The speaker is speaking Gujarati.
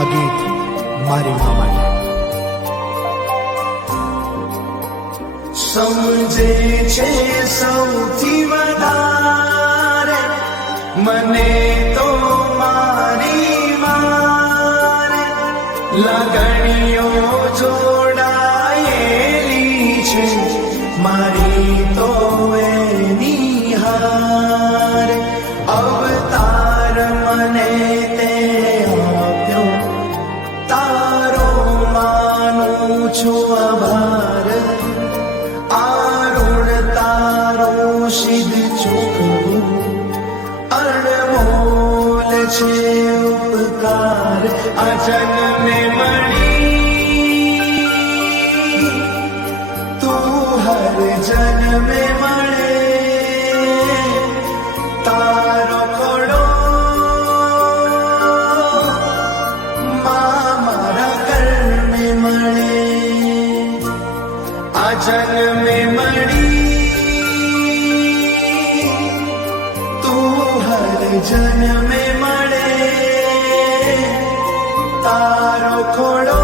આ ગીત મારી મા માટે. સમજે છે સૌથી વધારે મને તો મારી મારે, લાગણીઓ જોડાયેલી છે મારી તો એની હારે. અવતાર મને તે આપ્યો, તારો માનું છું આભાર. આરુણ તારો સિદ્ધ ચૂકવું, અણમોલ છે ઉપકાર. આ જન્મે મળી તું હર જન્મે મળે, તારો ખોડો મારા કર્મે મળે. આ જન્મે મળી તું હર જન્મે મળે, તારો ખોડો